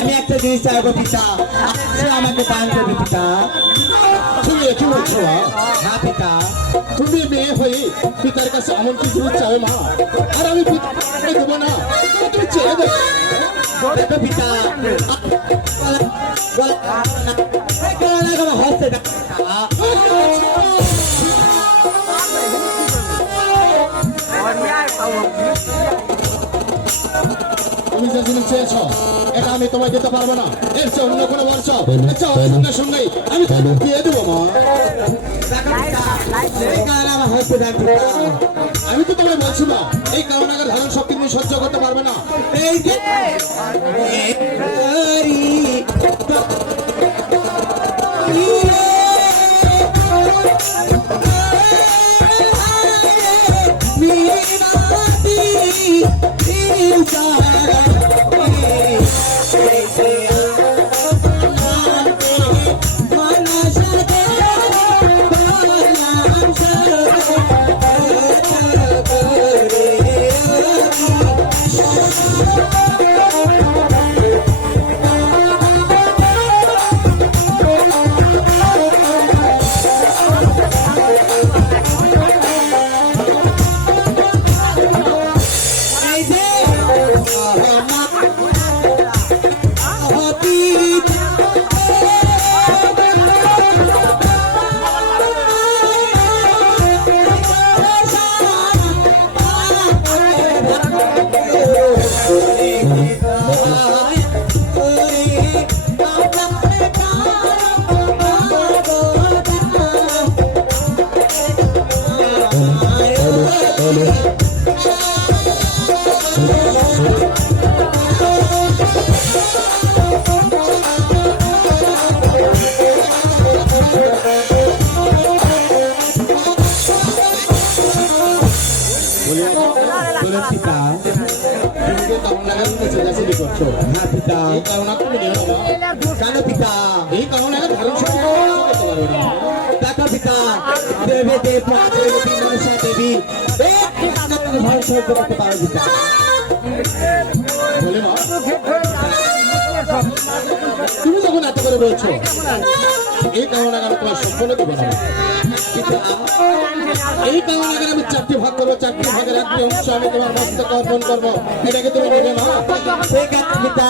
আমি একটা জিনিস চাইবো পিতা, আমাকে দান করবে পিতা। তুমি কি বলছো? হ্যাঁ পিতা। তুমি মেয়ে হয়ে পিতার কাছে এমন কি জিনিস চাবে মা? আর আমি পিতাকে দেবো না, তুমি চেয়ে দেবে। দেখো পিতা, হচ্ছে তুমি যে জিনিস চেয়েছ এটা আমি তোমায় দিতে পারবো না। এর চেয়ে অন্য কোনো বর্ষ সঙ্গে সঙ্গেই আমি দিয়ে দেবো মা। আমি তো তোমায় বলছি না, এই কামনাগার ধারণ শক্তি তুমি সহ্য করতে পারবে না। এই যে তুমি যখন এত করে বলছো এই কামনাগার তোমার সম্পূর্ণ দেবো না। এই কামনাগার আমি 4টি ভাগ করবো, 4টি ভাগের একটি অংশ আমি তোমার মস্তকে অর্পণ করবো, এটাকে তুমি নেবে না? ঠিক আছে পিতা,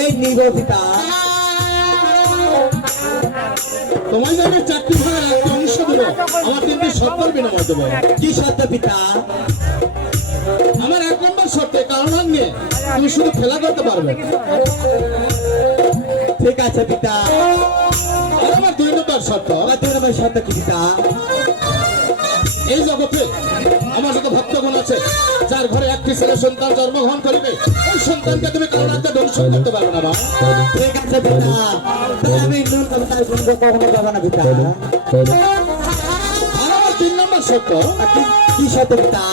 এই নিব পিতা। তোমায় যে আমি 4টি ভাগের একটি অংশ দেবো, আমার 3টি শর্তের বিনিময় দেবো। কি শর্ত পিতা? আমার 1 নম্বর শর্তে কামনা নিয়ে তুমি শুধু খেলা করতে পারবে। ঠিক আছে পিতা। আর আমার 2 নম্বর শর্ত, আমার 2 নম্বর শর্ত কি পিতা? এই জগতে আমার যত ভক্তগণ আছে, যার ঘরে একটি ছেলে সন্তান জন্মগ্রহণ করবে, ওই সন্তানকে তুমি কামনাতে ধ্বংস করতে পারবে না। ঠিক আছে পিতা, আমি নুন কবিতার শুনবো, কখনো যাবো না পিতা। আর আমার 3 নম্বর শর্ত, কি শর্ত পিতা?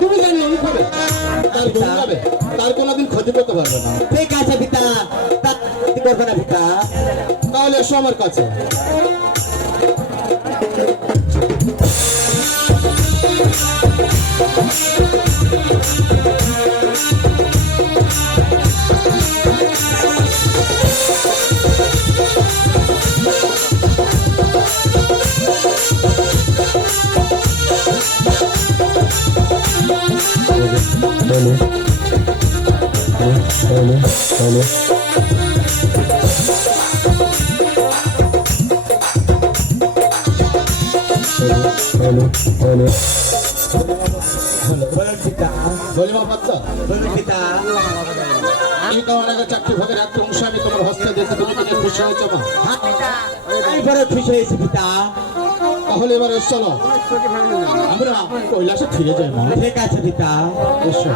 তুমি জানি অনুভবে তার গুণ গাবে, তার কোনোদিন ক্ষতি করতে পারবে না। ঠিক আছে পিতা, করবে না পিতা। তাহলে এসো আমার কাছে। বলুন পিতা, বলি মহাপাত্র, বলুন পিতা। এই কারণে চাকরি ভাগের একটা অংশ আমি তোমার হস্তে দিতে তুমি কি খুশি হয়েছো মা? আমি বড় খুশি হয়েছি পিতা। তাহলে এবার চলো আমরা কৈলাসে ফিরে যাই মা। ঠিক আছে পিতা। এসো।